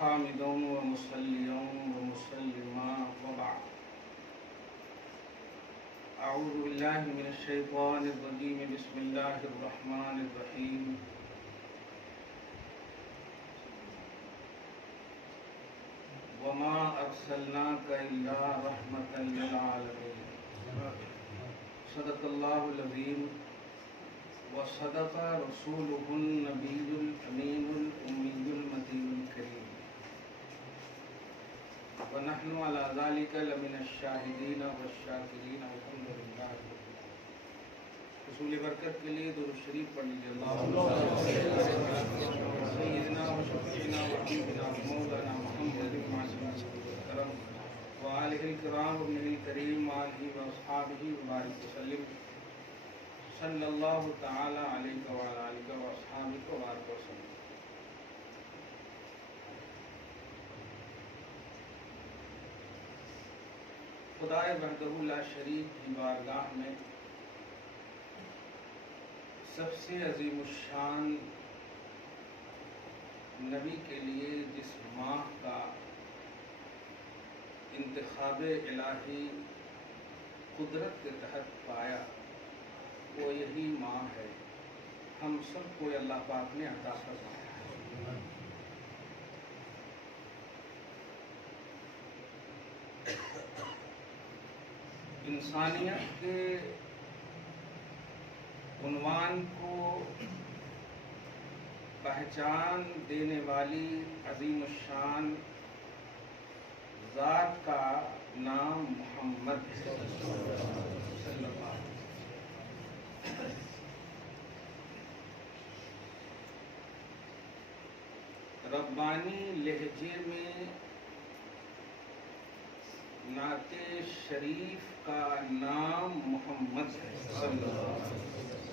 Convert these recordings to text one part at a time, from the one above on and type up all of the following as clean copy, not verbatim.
حامدا ومصليا ومسلما وبعد. أعوذ بالله من الشيطان الرجيم. بسم الله الرحمن الرحيم. وما أرسلناك إلا رحمة للعالمين. صدق الله العظيم وصدق رسوله النبي الأمين الأمي المتين الكريم. ونحن على ذلك لمن الشاهدين والشاكرين. الحمد لله. رسول برکت کے لیے درود شریف پڑھ لیجیے. اللہم سیدنا و شفیعنا و حبیبنا مولانا محمد کرم وآلہ الکرام وابنہ الکریم وآلہ واصحابہ وبارک وسلم. صلی اللہ تعالی علیہ وعلی آلہ واصحابہ وبارک وسلم. خدائے وحدہ لا شریک کی بارگاہ میں سب سے عظیم الشان نبی کے لیے جس ماہ کا انتخاب الہی قدرت کے تحت پایا وہ یہی ماہ ہے. ہم سب کو اللہ پاک نے عطا فرمایا ہے. انسانیت کے عنوان کو پہچان دینے والی عظیم الشان ذات کا نام محمد صلی اللہ علیہ وسلم. ربانی لہجے میں نعت شریف کا نام محمد صلی اللہ علیہ وسلم.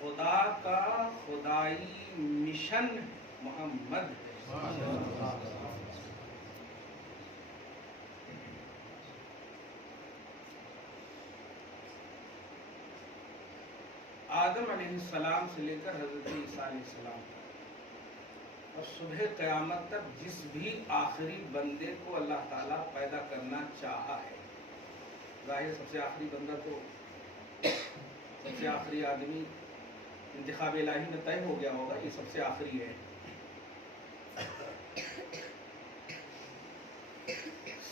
خدا کا خدائی مشن محمد ہے. آدم علیہ السلام سے لے کر حضرت عیسیٰ علیہ السلام اور صبح قیامت تک جس بھی آخری بندے کو اللہ تعالیٰ پیدا کرنا چاہا ہے. ظاہر سب سے آخری بندہ تو سب سے آخری آدمی انتخاب الہی میں طے ہو گیا ہوگا. یہ سب سے آخری ہے.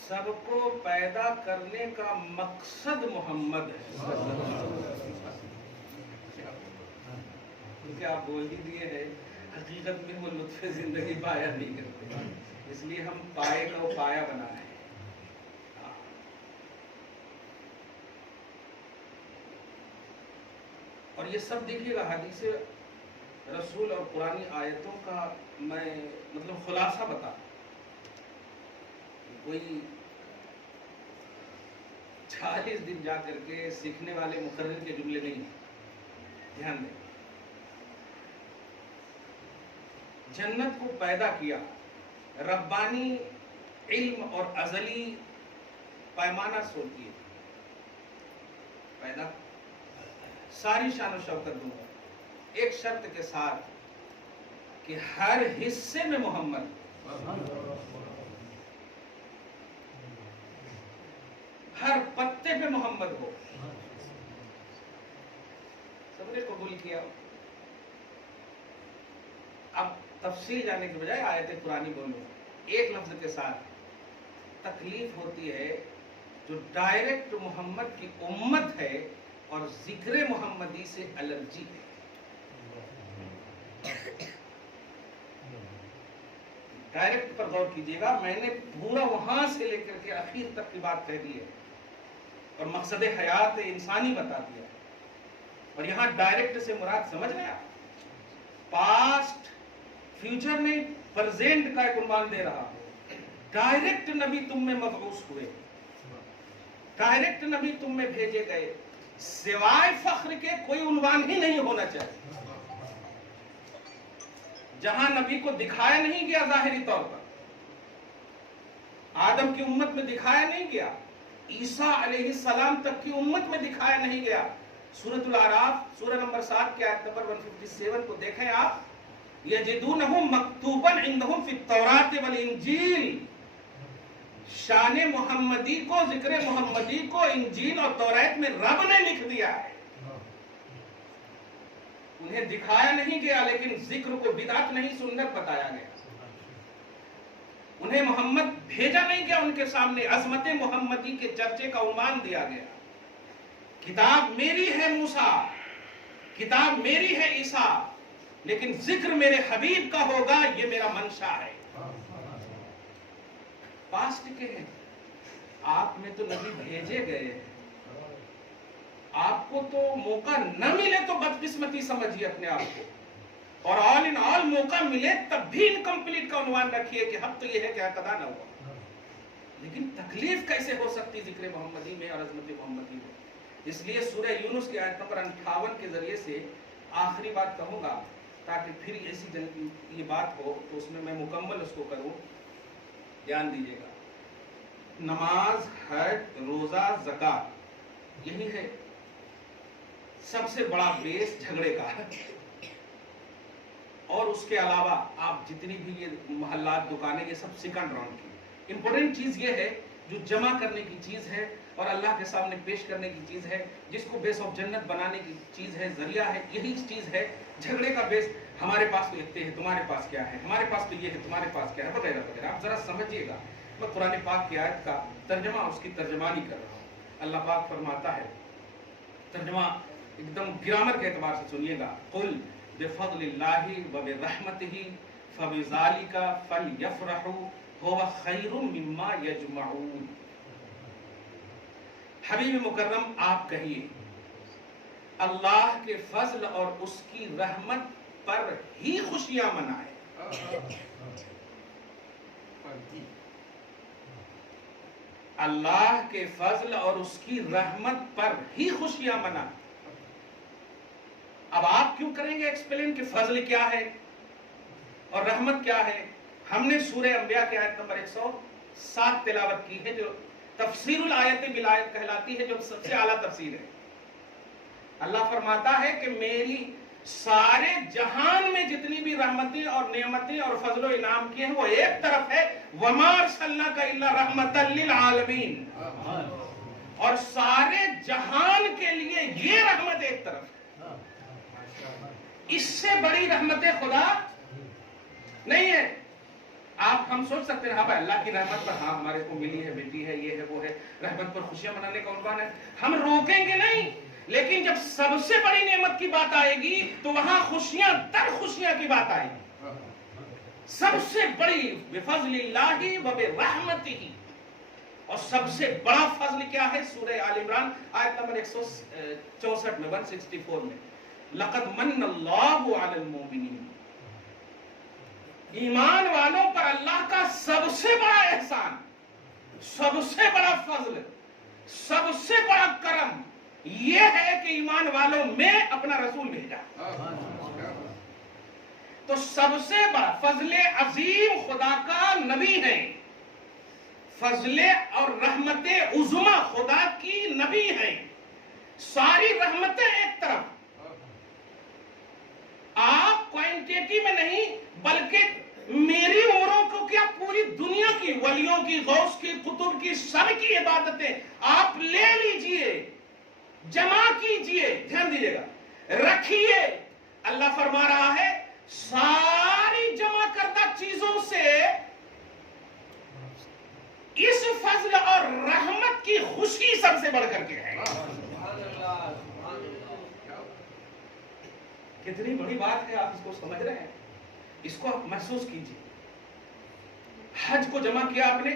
سب کو پیدا کرنے کا مقصد محمد ہے. کیونکہ آپ بول ہی دیے ہیں حقیقت میں وہ لطف زندگی پایا نہیں کرتے, اس لیے ہم پائے کا وہ پایا بنا رہے ہیں. اور یہ سب دیکھیے گا حدیث رسول اور قرآنی آیتوں کا میں خلاصہ بتا. کوئی 40 دن جا کر کے سیکھنے والے مقرر کے جملے نہیں ہیں. دھیان دیں. جنت کو پیدا کیا ربانی علم اور ازلی پیمانہ سول کیے. پیدا ساری شان و شوکت دوں گا ایک شرط کے ساتھ کہ ہر حصے میں محمد, ہر پتے پہ محمد ہو. سب نے قبول کیا. اب تفصیل جانے کے بجائے آیت قرآنی بولوں ایک لفظ کے ساتھ. تکلیف ہوتی ہے جو ڈائریکٹ محمد کی امت ہے اور ذکر محمدی سے الرجی ہے. ڈائریکٹ پر غور کیجئے گا. میں نے پورا وہاں سے لے کر کے اخیر تک کی بات کہہ دی ہے اور مقصد حیات انسانی بتا دیا. اور یہاں ڈائریکٹ سے مراد سمجھ رہے آپ, پاسٹ فیوچر نہیں پریزنٹ کا ایک عنوان دے رہا ہوں. ڈائریکٹ نبی تم میں مبعوث ہوئے, ڈائریکٹ نبی تم میں بھیجے گئے. سوائے فخر کے کوئی عنوان ہی نہیں ہونا چاہیے. جہاں نبی کو دکھایا نہیں گیا ظاہری طور پر, آدم کی امت میں دکھایا نہیں گیا, عیسیٰ علیہ السلام تک کی امت میں دکھایا نہیں گیا. سورۃ الاعراف سورہ نمبر 7 کی آیت نمبر 157 کو دیکھیں آپ. یجدونہ مکتوبا عندہم فی التوراۃ والانجیل، شان محمدی کو، ذکر محمدی کو انجیل اور توریت میں رب نے لکھ دیا ہے. انہیں دکھایا نہیں گیا، لیکن ذکر کو بدعت نہیں سنت بتایا گیا. انہیں محمد بھیجا نہیں گیا، ان کے سامنے عظمت محمدی کے چرچے کا عنوان دیا گیا. کتاب میری ہے موسیٰ، کتاب میری ہے عیسیٰ، لیکن ذکر میرے حبیب کا ہوگا، یہ میرا منشا ہے. پاسٹ کے ہیں. آپ میں تو نبی بھیجے گئے ہیں، آپ کو تو موقع نہ ملے تو بدقسمتی سمجھیے اپنے آپ کو، اور آل ان آل موقع ملے تب بھی انکمپلیٹ کا عنوان رکھیے کہ حق تو یہ ہے کہ قضا نہ ہوا. لیکن تکلیف کیسے ہو سکتی ذکر محمدی میں اور عظمت محمدی میں؟ اس لیے سورہ یونس کی آیت نمبر 58 کے ذریعے سے آخری بات کہوں گا، تاکہ پھر ایسی یہ بات ہو تو اس میں مکمل اس کو کروں. دھیان دیجیے گا، نماز، حج، روزہ، زکوٰۃ، یہی ہے سب سے بڑا بیس جھگڑے کا ہے. اور اس کے علاوہ آپ جتنی بھی یہ محلات، دکانیں، یہ سب سیکنڈ راؤنڈ کی. امپورٹنٹ چیز یہ ہے جو جمع کرنے کی چیز ہے اور اللہ کے سامنے پیش کرنے کی چیز ہے، جس کو بیس آف جنت بنانے کی چیز ہے، ذریعہ ہے، یہی چیز ہے. جھگڑے کا بیس ہمارے پاس تو اتنے ہے، تمہارے پاس کیا ہے، ہمارے پاس تو یہ ہے، تمہارے پاس کیا ہے، وغیرہ وغیرہ. آپ ذرا سمجھیے گا، میں قرآن پاک کی آیت کا ترجمہ، اس کی ترجمانی کر رہا ہوں. اللہ پاک فرماتا ہے، ترجمہ ایک دم گرامر کے اعتبار سے سنیے گا، قل بفضل اللہ وبرحمتہ فبذالک فلیفرحوا هو خیر مما یجمعون. حبیب مکرم آپ کہیے، اللہ کے فضل اور اس کی رحمت پر ہی خوشیاں منائے. اللہ کے فضل اور اس کی رحمت پر ہی خوشیاں منائے. اب آپ کیوں کریں گے ایکسپلین کہ فضل کیا ہے اور رحمت کیا ہے؟ ہم نے سورہ انبیاء کی آیت نمبر 107 تلاوت کی ہے، جو تفسیر الآیت بالآیت کہلاتی ہے، جو سب سے اعلیٰ تفسیر ہے. اللہ فرماتا ہے کہ میری سارے جہان میں جتنی بھی رحمتیں اور نعمتیں اور فضل و انعام کی ہیں وہ ایک طرف ہے، وَمَا أَرْسَلْنَاكَ إِلَّا رَحْمَةً لِّلْعَالَمِينَ، اور سارے جہان کے لیے یہ رحمت ایک طرف ہے. اس سے بڑی رحمت خدا نہیں ہے. آپ ہم سوچ سکتے ہیں ہاں بھائی اللہ کی رحمت پر ہاں ہمارے کو ملی ہے، بیٹی ہے، یہ ہے، وہ ہے، رحمت پر خوشیاں منانے کا عنوان ہے، ہم روکیں گے نہیں. لیکن جب سب سے بڑی نعمت کی بات آئے گی تو وہاں خوشیاں در خوشیاں کی بات آئے گی. سب سے بڑی بفضل اللہ وبرحمتہ، اور سب سے بڑا فضل کیا ہے؟ سورہ آل عمران آیت نمبر 164 میں، 164 میں، لقد من اللہ علی المؤمنین، ایمان والوں پر اللہ کا سب سے بڑا احسان، سب سے بڑا فضل، سب سے بڑا کرم یہ ہے کہ ایمان والوں میں اپنا رسول بھیجا. تو سب سے بڑا فضل عظیم خدا کا نبی ہے، فضل اور رحمت عظمی خدا کی نبی ہے. ساری رحمتیں ایک طرف، آپ کوانٹیٹی میں نہیں بلکہ میری عمروں کو کیا پوری دنیا کی ولیوں کی، غوث کی، قطب کی، سب کی عبادتیں آپ لے لیجئے، جمع کیجئے. دھیان دیجئے گا، رکھیے. اللہ فرما رہا ہے ساری جمع کردہ چیزوں سے اس فضل اور رحمت کی خوشی سب سے بڑھ کر کے ہے. کتنی بڑی بات ہے، آپ اس کو سمجھ رہے ہیں؟ اس کو آپ محسوس کیجئے. حج کو جمع کیا آپ نے،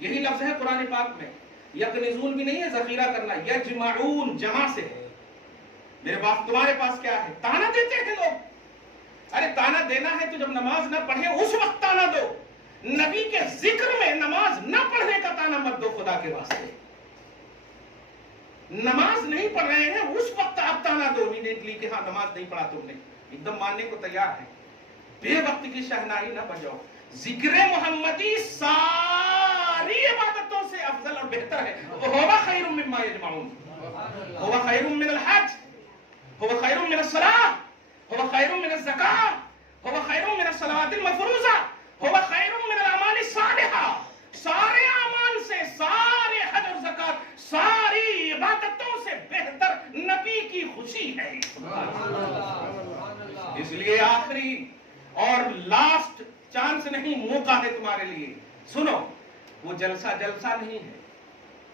یہی لفظ ہے قرآن پاک میں. یکنزون بھی نہیں ہے ذخیرہ کرنا، یجمعون جمع سے ہے. میرے باپ تمہارے پاس کیا ہے؟ تانا دیتے ہیں لوگ. ارے تانا دینا ہے تو جب نماز نہ پڑھے اس وقت تانا دو. نبی کے ذکر میں نماز نہ پڑھنے کا تانا مت دو خدا کے واسطے. نماز نہیں پڑھ رہے ہیں اس وقت آپ تانا دو امیڈیٹلی کہ ہاں نماز نہیں پڑھا تم نے، ایک دم ماننے کو تیار ہے. بے وقت کی شہنائی نہ بجاؤ. ذکر محمدی ساری عبادتوں سے افضل اور بہتر ہے. هو خیر مما یجمعون، هو خیر من الحج، هو خیر من الصلاة، هو خیر من الزکاة، هو خیر کی خوشی ہے. اس لیے آخری اور لاسٹ چانس نہیں، موقع ہے تمہارے لیے. سنو، وہ جلسہ جلسہ نہیں ہے،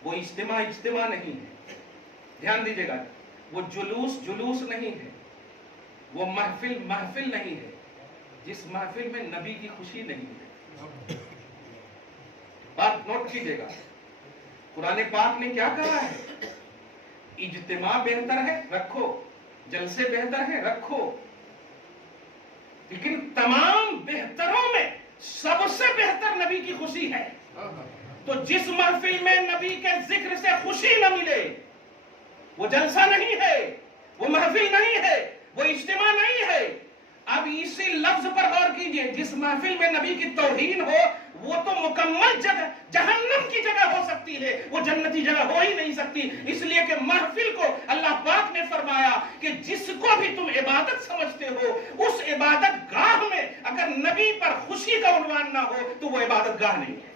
وہ اجتماع اجتماع نہیں ہے، دھیان دیجیے گا. وہ جلوس جلوس نہیں ہے، وہ محفل محفل نہیں ہے جس محفل میں نبی کی خوشی نہیں ہے. بات نوٹ کیجیے گا، قرآن پاک نے کیا کہا ہے؟ اجتماع بہتر ہے، رکھو. جلسے بہتر ہے، رکھو. لیکن تمام بہتروں میں سب سے بہتر نبی کی خوشی ہے. تو جس محفل میں نبی کے ذکر سے خوشی نہ ملے، وہ جلسہ نہیں ہے، وہ محفل نہیں ہے، وہ اجتماع نہیں ہے. اب اسی لفظ پر غور کیجئے، جس محفل میں نبی کی توہین ہو وہ تو مکمل جگہ جہنم کی جگہ ہو سکتی ہے، وہ جنتی جگہ ہو ہی نہیں سکتی. اس لیے کہ محفل کو اللہ پاک نے فرمایا کہ جس کو بھی تم عبادت سمجھتے ہو، اس عبادت گاہ میں اگر نبی پر خوشی کا عنوان نہ ہو تو وہ عبادت گاہ نہیں ہے.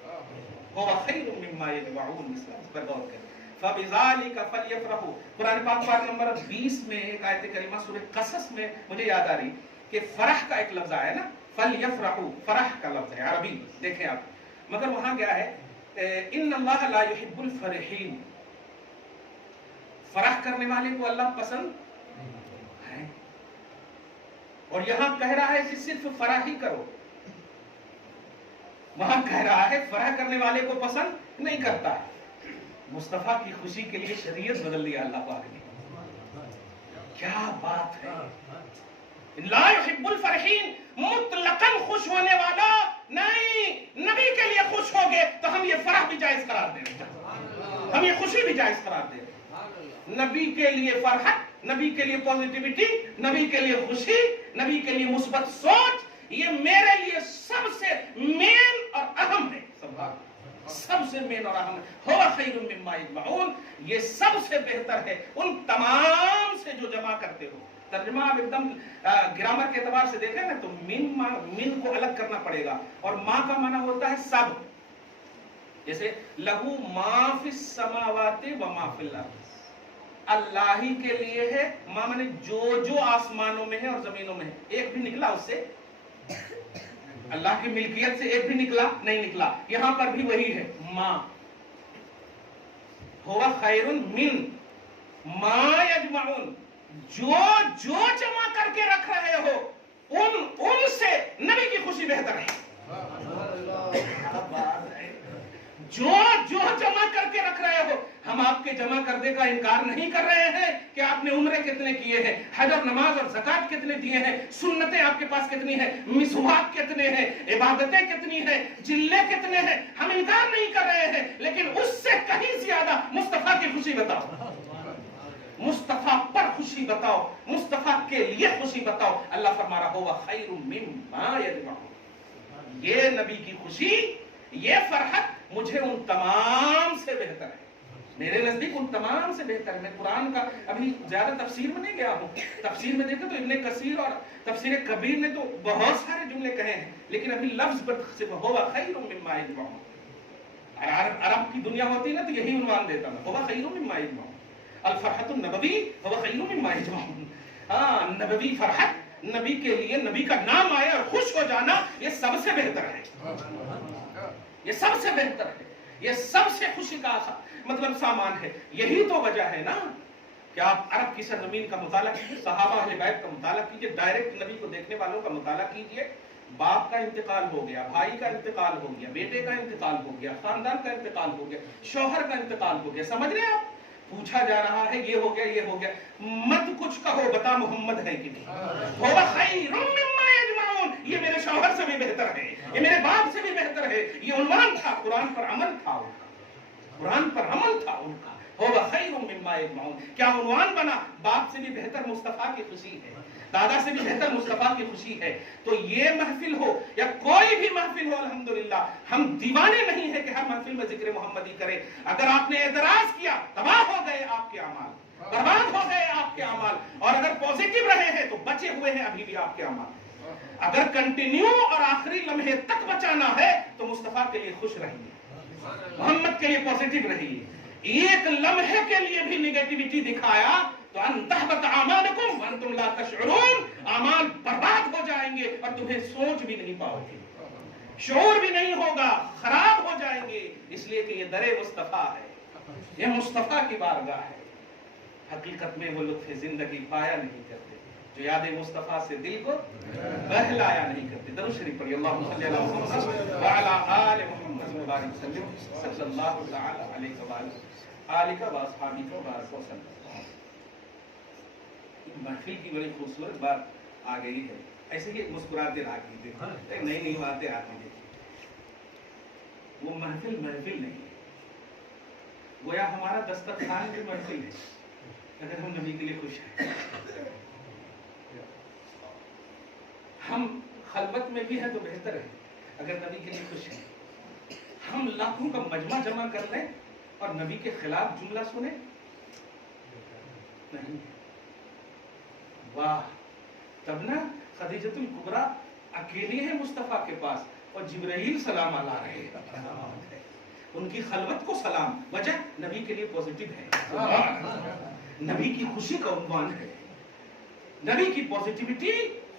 هو خیر مما یجمعون. اس پر غور کریں. فَبِذَلِكَ فَلْيَفْرَحُوا. قرآن پاک پارہ نمبر 20 میں ایک آیت کریمہ سورہ قصص میں مجھے یاد آ رہی کہ فرح کا ایک لفظ آیا نا، فَلْيَفْرَحُوا، فرح کا لفظ ہے عربی. دیکھیں آپ، مگر وہاں کیا ہے؟ ان اللہ لا يحب الفرحین. فرح کرنے والے کو اللہ پسند ہے، اور یہاں کہہ رہا ہے کہ صرف فرح ہی کرو. وہاں کہہ رہا ہے فرح کرنے والے کو پسند نہیں کرتا. مصطفیٰ کی خوشی کے لیے شریعت بدل دیا اللہ پاک نے. کیا بات ہے! لا يحب الفرحین، مطلقاً خوش ہونے والا نہیں. نبی کے لیے خوش ہو گئے تو ہم یہ فرح بھی جائز قرار دیں گے، ہم یہ خوشی بھی جائز قرار دیں گے. نبی کے لیے فرحت، نبی کے لیے پوزیٹیوٹی، نبی کے لیے خوشی، نبی کے لیے مثبت سوچ، یہ میرے لیے سب سے مین اور اہم ہے. سب سے مین اور اہم ہے. هو خیر مما یجمعون. یہ سب سے بہتر ہے ان تمام سے جو جمع کرتے ہو. ترجمہ آپ ایک دم گرامر کے اعتبار سے دیکھیں نا تو من کو الگ کرنا پڑے گا، اور ماں کا معنی ہوتا ہے سب. جیسے لہو ما فی السماوات و ما فی الارض، اللہ ہی کے لیے ہے. ماں مانے جو آسمانوں میں ہے اور زمینوں میں ہے. ایک بھی نکلا اس سے؟ اللہ کی ملکیت سے ایک بھی نکلا نہیں نکلا. یہاں پر بھی وہی ہے، ماں. هو خیر من ما یجمعون. جو جمع کر کے رکھ رہے ہو ان سے نبی کی خوشی بہتر ہے. جو جمع کر کے رکھ رہے ہو. ہم آپ کے جمع کردے کا انکار نہیں کر رہے ہیں کہ آپ نے عمرے کتنے کیے ہیں، حج اور نماز اور زکات کتنے دیے ہیں، سنتیں آپ کے پاس کتنی ہیں، مسواک کتنے ہیں، عبادتیں کتنی ہیں، جلے کتنے ہیں. ہم انکار نہیں کر رہے ہیں، لیکن اس سے کہیں زیادہ مصطفیٰ کی خوشی بتاؤ، مصطفیٰ پر خوشی بتاؤ، مصطفیٰ کے لیے خوشی بتاؤ. اللہ فرما رہا ہوا خیر مما یجمعون. یہ نبی کی خوشی، یہ فرحت مجھے ان تمام سے بہتر ہے. میرے نزدیک ان تمام سے بہتر ہے. میں قرآن کا ابھی زیادہ تفسیر میں نہیں گیا ہوں. تفسیر میں دیکھیں تو ابن کثیر اور تفسیر کبیر نے تو بہت سارے جملے کہے ہیں، لیکن ابھی لفظ پر صرف ہوا خیر مما یجمعون. عرب کی دنیا ہوتی نا تو یہی عنوان دیتا میں، ہوا خیر مما یجمعون. الفرحت النبوی ہوا خیر مما یجمعون. ہاں، نبوی فرحت، نبی کے لیے نبی کا نام آئے اور خوش ہو جانا، یہ سب سے بہتر ہے. یہ سب سے بہتر ہے، یہ سب سے خوشی کا مطلب سامان ہے. یہی تو وجہ ہے نا کہ آپ عرب کی سرزمین کا مطالعہ کیجیے، صحابہ اہل بیت کا مطالعہ کیجیے، ڈائریکٹ نبی کو دیکھنے والوں کا مطالعہ کیجیے. باپ کا انتقال ہو گیا، بھائی کا انتقال ہو گیا، بیٹے کا انتقال ہو گیا، خاندان کا انتقال ہو گیا، شوہر کا انتقال ہو گیا. سمجھ رہے ہیں آپ؟ پوچھا جا رہا ہے یہ ہو گیا یہ ہو گیا. مت کچھ کہو، بتا محمد ہے کہ نہیں. هو خیر مما یجمعون. یہ میرے شوہر سے بھی بہتر ہے، یہ میرے باپ سے بھی بہتر ہے. یہ عنوان تھا، قرآن پر عمل تھا ان کا، قرآن پر عمل تھا ان کا. هو خیر مما یجمعون. کیا عنوان بنا؟ باپ سے بھی بہتر مصطفیٰ کی خوشی ہے، دادا سے بھی بہتر مصطفیٰ کی خوشی ہے. تو یہ محفل ہو یا کوئی بھی محفل ہو، الحمدللہ ہم دیوانے نہیں ہیں کہ ہر محفل میں ذکر محمدی کریں. اگر آپ نے اعتراض کیا، تباہ ہو گئے آپ کے اعمال، برباد ہو گئے آپ کے اعمال. اور اگر پوزیٹو رہے ہیں تو بچے ہوئے ہیں ابھی بھی آپ کے اعمال. اگر کنٹینیو اور آخری لمحے تک بچانا ہے تو مصطفیٰ کے لیے خوش رہیے، محمد کے لیے پوزیٹو رہیے. ایک لمحے کے لیے بھی نگیٹیوٹی دکھایا تو تو ان تحبط اعمالکم وانتم لا تشعرون، اعمال برباد ہو جائیں گے اور تمہیں سوچ بھی نہیں پاؤ گے، شعور بھی نہیں ہوگا، خراب ہو جائیں گے، اس لیے کہ یہ در مصطفیٰ ہے، یہ مصطفیٰ کی بارگاہ ہے۔ حقیقت میں وہ لطف زندگی پایا نہیں کرتے جو یاد مصطفیٰ سے دل کو بہلایا نہیں کرتے۔ درود شریف پڑھیے، اللہم صلی علی محمد وعلی آل محمد وبارک وسلم صلی اللہ تعالی علیہ وآلہ واصحابہ وبارک وسلم۔ محفل کی بڑی خوبصورت بات آ گئی ہے، ایسے ہی مسکراتے رہا کیجیے، نئی نئی باتیں آتی ہیں۔ وہ محفل نہیں ہے، گویا ہمارا دسترخوان کی محفل ہے اگر ہم نبی کے لیے خوش ہیں۔ ہم خلوت میں بھی ہیں تو بہتر ہے اگر نبی کے لیے خوش ہیں۔ ہم لاکھوں کا مجمع جمع کر لیں اور نبی کے خلاف جملہ سنیں، نہیں، واہ، تب نا خدیجۃ الکبریٰ اکیلی ہے مصطفیٰ کے پاس اور جبرائیل سلام لا رہے ہیں، ان کی خلوت کو سلام، وجہ نبی کے لیے پوزیٹیو ہے، نبی کی خوشی کا عنوان ہے، نبی کی پوزیٹیوٹی،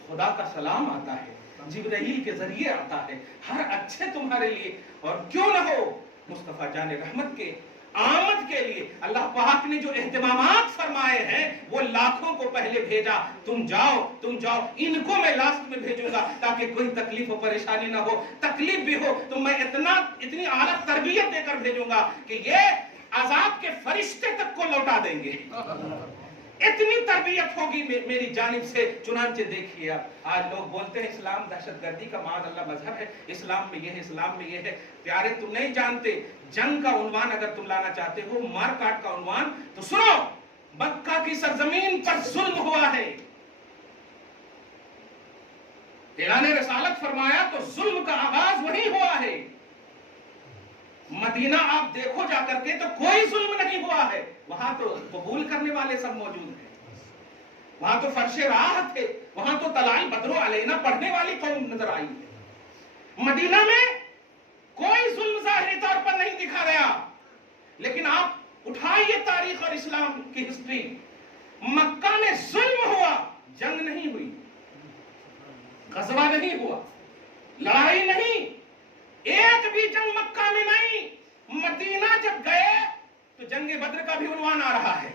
خدا کا سلام آتا ہے، جبرائیل کے ذریعے آتا ہے ہر اچھے تمہارے لیے، اور کیوں نہ ہو مصطفیٰ جان رحمت کے آمد کے لیے اللہ پاک نے جو اہتمامات فرمائے ہیں وہ لاکھوں کو پہلے بھیجا، تم جاؤ، ان کو میں لاسٹ میں بھیجوں گا تاکہ کوئی تکلیف و پریشانی نہ ہو، تکلیف بھی ہو تو میں اتنی اعلیٰ تربیت دے کر بھیجوں گا کہ یہ عذاب کے فرشتے تک کو لوٹا دیں گے، اتنی تربیت ہوگی میری جانب سے۔ چنانچہ دیکھیے آج لوگ بولتے ہیں اسلام دہشت گردی کا معاذ اللہ مذہب ہے، اسلام میں یہ ہے، اسلام میں یہ ہے۔ پیارے تم نہیں جانتے، جنگ کا عنوان اگر تم لانا چاہتے ہو، مار کاٹ کا عنوان، تو سنو، مکہ کی سرزمین پر ظلم ہوا ہے، اعلان رسالت فرمایا تو ظلم کا آغاز وہی ہوا ہے۔ مدینہ آپ دیکھو جا کر کے تو کوئی ظلم نہیں ہوا ہے، وہاں تو قبول کرنے والے سب موجود ہیں، وہاں تو فرش راہ تھے، وہاں تو طلال بدر علینا پڑھنے والی قوم نظر آئی ہے۔ مدینہ میں کوئی ظلم ظاہری طور پر نہیں دکھا گیا، لیکن آپ اٹھائیے تاریخ اور اسلام کی ہسٹری، مکہ میں ظلم ہوا، جنگ نہیں ہوئی، غزوہ نہیں ہوا، لڑائی نہیں، ایک بھی جنگ مکہ میں نہیں۔ مدینہ جب گئے تو جنگ بدر کا بھی عنوان آ رہا ہے،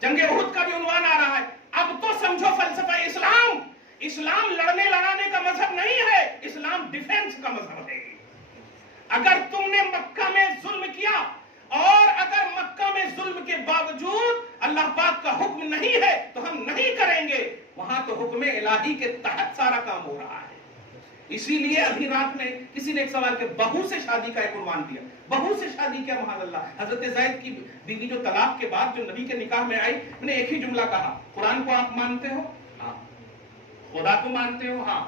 جنگ احد کا بھی عنوان آ رہا ہے۔ اب تو سمجھو فلسفہ اسلام لڑنے لڑانے کا مذہب نہیں ہے، اسلام ڈیفنس کا مذہب ہے۔ اگر تم نے مکہ میں ظلم کیا اور اگر مکہ میں ظلم کے باوجود اللہ پاک کا حکم نہیں ہے تو ہم نہیں کریں گے، وہاں تو حکم الہی کے تحت سارا کام ہو رہا ہے۔ اسی لیے ابھی رات میں کسی نے ایک سوال کیا، بہو سے شادی کا ایک عنوان دیا، بہو سے شادی کیا، معاذ اللہ۔ حضرت زید کی بیوی جو طلاق کے بعد جو نبی کے نکاح میں آئی، میں نے ایک ہی جملہ کہا، قرآن کو آپ مانتے ہو؟ ہاں۔ خدا کو مانتے ہو؟ ہاں۔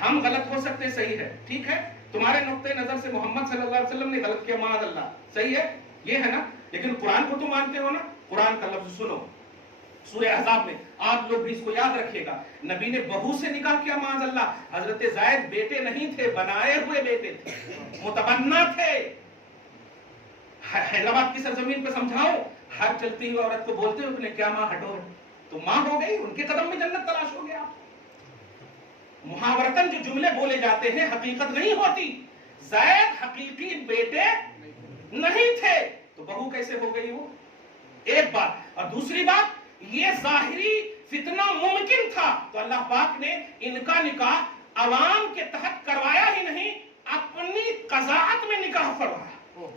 ہم غلط ہو سکتے، صحیح ہے، ٹھیک ہے، تمہارے نقطۂ نظر سے محمد صلی اللہ علیہ وسلم نے غلط کیا، معاذ اللہ، صحیح ہے، یہ ہے نا، لیکن قرآن کو تو مانتے ہو نا؟ قرآن کا لفظ سنو، سورہ احزاب میں، آپ لوگ بھی اس کو یاد رکھیے گا، نبی نے بہو سے نکاح کیا، معاذ اللہ۔ حضرت زید بیٹے نہیں تھے، بنائے ہوئے بیٹے تھے، متبنہ تھے۔ حیدرآباد کی سرزمین پہ سمجھاؤ، ہر چلتی ہوئی عورت کو بولتے ہو کہ کیا ماں ہٹو، تو ماں ہو گئی، ان کے قدم میں جنت تلاش ہو گیا۔ محاورتاً جو جملے بولے جاتے ہیں حقیقت نہیں ہوتی، زید حقیقی بیٹے نہیں تھے تو بہو کیسے ہو گئی وہ؟ ایک بات، اور دوسری بات، یہ ظاہری فتنہ ممکن تھا تو اللہ پاک نے ان کا نکاح عوام کے تحت کروایا ہی نہیں، اپنی قضاءت میں نکاح فرمایا۔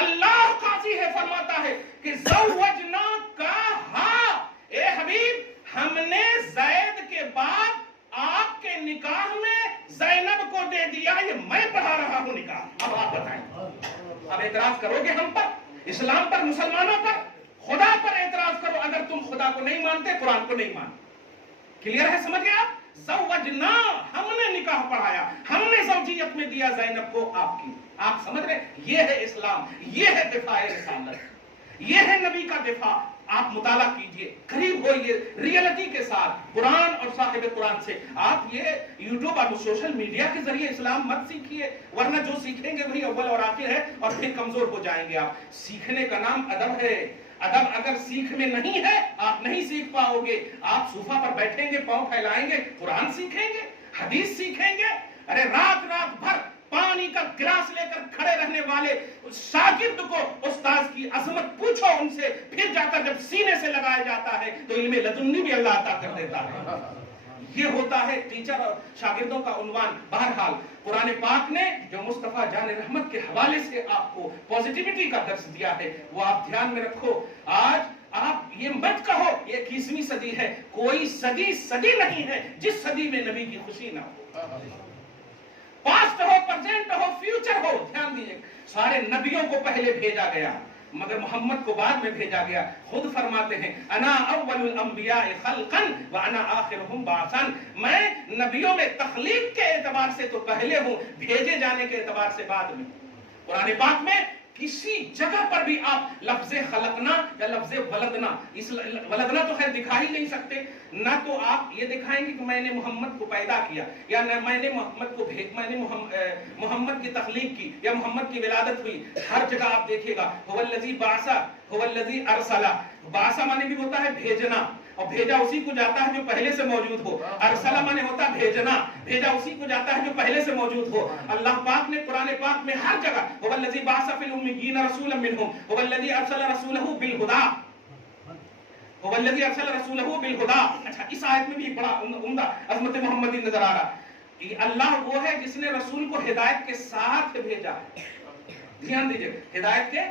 اللہ قاضی ہے، فرماتا ہے کہ زوجناکہا، اے حبیب ہم نے زید کے بعد آپ کے نکاح میں زینب کو دے دیا، یہ میں پڑھا رہا ہوں نکاح۔ اب آپ بتائیں، اب اعتراض کرو گے ہم پر، اسلام پر، مسلمانوں پر؟ خدا پر اعتراض کرو اگر تم خدا کو نہیں مانتے، قرآن کو نہیں مانتے۔ کلیئر ہے، سمجھ گئے آپ؟ زوجنا، ہم نے نکاح پڑھایا، ہم نے زوجیت میں دیا زینب کو آپ کی۔ آپ سمجھ رہے، یہ ہے اسلام، یہ ہے دفاع رسالت، یہ ہے نبی کا دفاع۔ آپ مطالعہ کیجئے، قریب ہوئیے ریئلٹی کے ساتھ، قرآن اور صاحب قرآن سے۔ آپ یہ یوٹیوب اور سوشل میڈیا کے ذریعے اسلام مت سیکھیے، ورنہ جو سیکھیں گے وہی اول اور آخر ہے اور پھر کمزور ہو جائیں گے آپ۔ سیکھنے کا نام ادب ہے، ادب اگر سیکھ میں نہیں ہے آپ نہیں سیکھ پاؤ گے. آپ صوفہ پر بیٹھیں گے, پاؤں پھیلائیں گے, قرآن سیکھیں گے, حدیث سیکھیں گے؟ ارے رات بھر پانی کا گلاس لے کر کھڑے رہنے والے شاگرد کو استاذ کی عظمت پوچھو ان سے, پھر جا کر جب سینے سے لگایا جاتا ہے تو علم لدنی بھی اللہ عطا کر دیتا ہے. یہ ہوتا ہے ٹیچر اور شاگردوں کا عنوان. بہرحال قرآن پاک نے جو مصطفیٰ جان رحمت کے حوالے سے آپ کو پوزیٹیوٹی کا درس دیا ہے وہ آپ دھیان میں رکھو. آج آپ یہ مت کہو یہ 21ویں صدی ہے, کوئی صدی نہیں ہے جس صدی میں نبی کی خوشی نہ ہو. پاسٹ ہو, پریزنٹ ہو, فیوچر ہو, دھیان دیجیے سارے نبیوں کو پہلے بھیجا گیا مگر محمد کو بعد میں بھیجا گیا. خود فرماتے ہیں انا اول الانبیاء خلقا وانا آخرهم بعثا, میں نبیوں میں تخلیق کے اعتبار سے تو پہلے ہوں, بھیجے جانے کے اعتبار سے بعد میں. قرآن پاک میں کسی جگہ پر بھی آپ لفظ خلقنا یا لفظ ولدنا, اس ولدنا تو خیر دکھا ہی نہیں سکتے, نہ تو آپ یہ دکھائیں گے کہ میں نے محمد کو پیدا کیا یا نہ میں نے محمد کی تخلیق کی یا محمد کی ولادت ہوئی. ہر جگہ آپ دیکھیے گا هو الذی بعث هو الذی ارسل. بعث معنی بھی ہوتا ہے بھیجنا, اور بھیجا اسی کو جاتا ہے جو پہلے سے موجود ہو. ارسل معنی ہوتا ہے بھیجنا, بھیجا اسی کو جاتا ہے جو پہلے سے موجود ہو. اللہ پاک نے قرآن پاک میں ہر جگہ هو الذی بعث فی الامیین رسولا منهم هو الذی ارسل رسوله بالهدى هو الذی ارسل رسوله بالهدى. اچھا اس آیت میں بھی بڑا عمدہ عظمت محمدی نظر آ رہا. اللہ وہ ہے جس نے رسول کو ہدایت کے ساتھ بھیجا ہے. دھیان دیجئے, ہدایت کے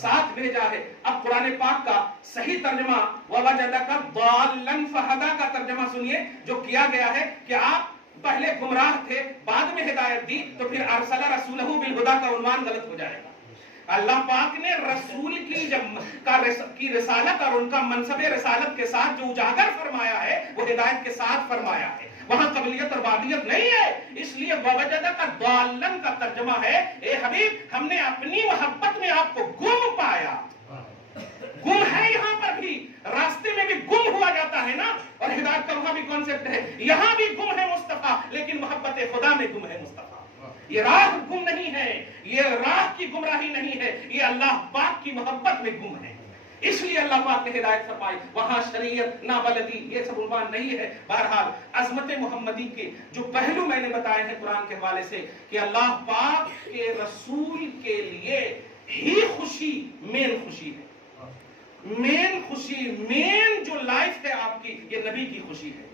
ساتھ بھیجا ہے. اب قرآن پاک کا صحیح ترجمہ وَوَجَدَكَ ضَالًّا فَهَدَىٰ کا ترجمہ سنیے جو کیا گیا ہے کہ آپ پہلے گمراہ تھے بعد میں ہدایت دی تو پھر ارسل رسولہ بالہدیٰ کا عنوان غلط ہو جائے گا. اللہ پاک نے رسول کی رسالت اور ان کا منصب رسالت کے ساتھ جو اجاگر فرمایا ہے وہ ہدایت کے ساتھ فرمایا ہے, وہاں قبلیت اور بعدیت نہیں ہے. اس لیے وَوَجَدَكَ ضَالًّا کا ترجمہ ہے اے حبیب ہم نے اپنی محبت میں آپ کو گم پایا. گم ہے یہاں پر بھی, راستے میں بھی گم ہوا جاتا ہے نا, اور ہدایت کا وہاں بھی کانسیپٹ ہے, یہاں بھی گم ہے مصطفیٰ لیکن محبت خدا میں گم ہے مصطفیٰ. یہ راہ گم نہیں ہے, یہ راہ کی گمراہی نہیں ہے, یہ اللہ پاک کی محبت میں گم ہے. اس لیے اللہ پاک نے ہدایت فرمائی. وہاں شریعت نہ بلدی یہ سب عنوان نہیں ہے. بہرحال عظمت محمدی کے جو پہلو میں نے بتائے ہیں قرآن کے حوالے سے کہ اللہ پاک کے رسول کے لیے ہی خوشی مین خوشی ہے. مین خوشی, مین جو لائف ہے آپ کی یہ نبی کی خوشی ہے.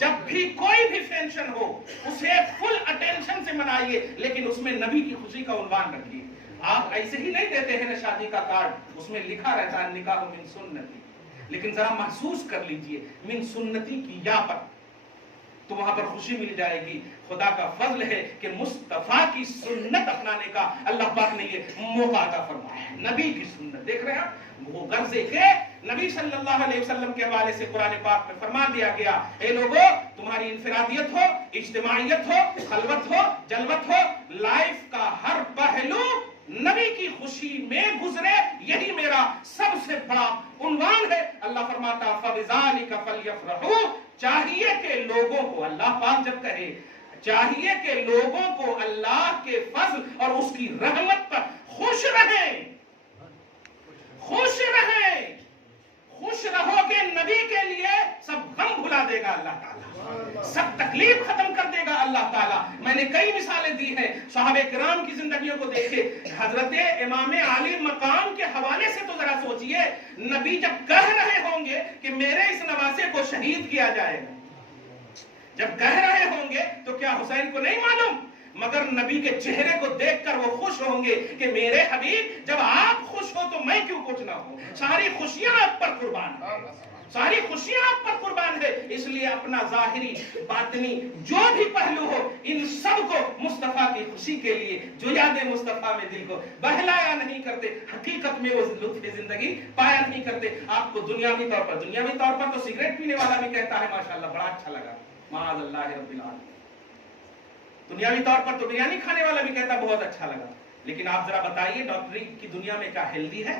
جب بھی کوئی بھی فنکشن ہو اسے فل اٹینشن سے منائیے لیکن اس میں نبی کی خوشی کا عنوان رکھیے. آپ ایسے ہی نہیں دیتے ہیں نا شادی کا کارڈ, اس میں لکھا رہتا ہے نکاح من سنتی, لیکن ذرا محسوس کر لیجئے من سنتی کی یا پر تو وہاں پر خوشی مل جائے گی. خدا کا فضل ہے کہ مصطفیٰ کی سنت اپنانے کا اللہ پاک نے یہ موقع عطا فرمایا ہے. نبی کی سنت دیکھ رہے ہیں آپ, وہ غرضے کے نبی صلی اللہ علیہ وسلم کے حوالے سے قرآن پاک میں فرما دیا گیا اے لوگو تمہاری انفرادیت ہو, اجتماعیت ہو, خلوت ہو, جلوت ہو, لائف کا ہر پہلو نبی کی خوشی میں گزرے, یہی میرا سب سے بڑا عنوان ہے. اللہ فرماتا فَبِذَلِكَ فَلْيَفْرَحُوا, چاہیے کہ لوگوں کو, اللہ پاک جب کہے چاہیے کہ لوگوں کو اللہ کے فضل اور اس کی رحمت پر خوش رہیں. خوش رہیں, خوش رہو گے نبی کے لیے سب غم بھلا دے گا اللہ تعالیٰ, سب تکلیف ختم کر دے گا اللہ تعالیٰ. میں نے کئی مثالیں دی ہیں, صحابہ کرام کی زندگیوں کو دیکھیں. حضرت امام علی مقام کے حوالے سے تو ذرا سوچئے, نبی جب کہہ رہے ہوں گے کہ میرے اس نواسے کو شہید کیا جائے گا, جب کہہ رہے ہوں گے تو کیا حسین کو نہیں معلوم, مگر نبی کے چہرے کو دیکھ کر وہ خوش ہوں گے کہ میرے حبیب جب آپ خوش ہو تو میں کیوں خوش نہ ہوں. ساری خوشیاں آپ پر قربان ہیں, ساری خوشیاں آپ پر قربان ہے. اس لیے اپنا ظاہری باطنی جو بھی پہلو ہو ان سب کو مصطفیٰ کی خوشی کے لیے جو یاد مصطفیٰ میں دل کو بہلایا نہیں کرتے, حقیقت میں وہ لطف زندگی پایا نہیں کرتے. آپ کو دنیاوی طور پر تو سگریٹ پینے والا بھی کہتا ہے ماشاءاللہ بڑا اچھا لگا, معاذ اللہ رب العالمین. دنیاوی طور پر تو بریانی کھانے والا بھی کہتا بہت اچھا لگا. لیکن آپ ذرا بتائیے ڈاکٹری کی دنیا میں کیا ہیلدی ہے,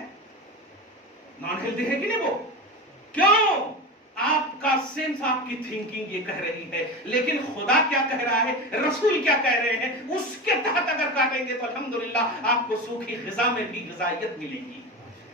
نان ہیلدی ہے کہ نہیں؟ وہ کیوں؟ آپ کا سینس, آپ کی تھنکنگ یہ کہہ رہی ہے, لیکن خدا کیا کہہ رہا ہے, رسول کیا کہہ رہے ہیں, اس کے تحت اگر کاٹیں گے تو الحمدللہ آپ کو سوکھی غذا میں بھی غذائیت ملے گی.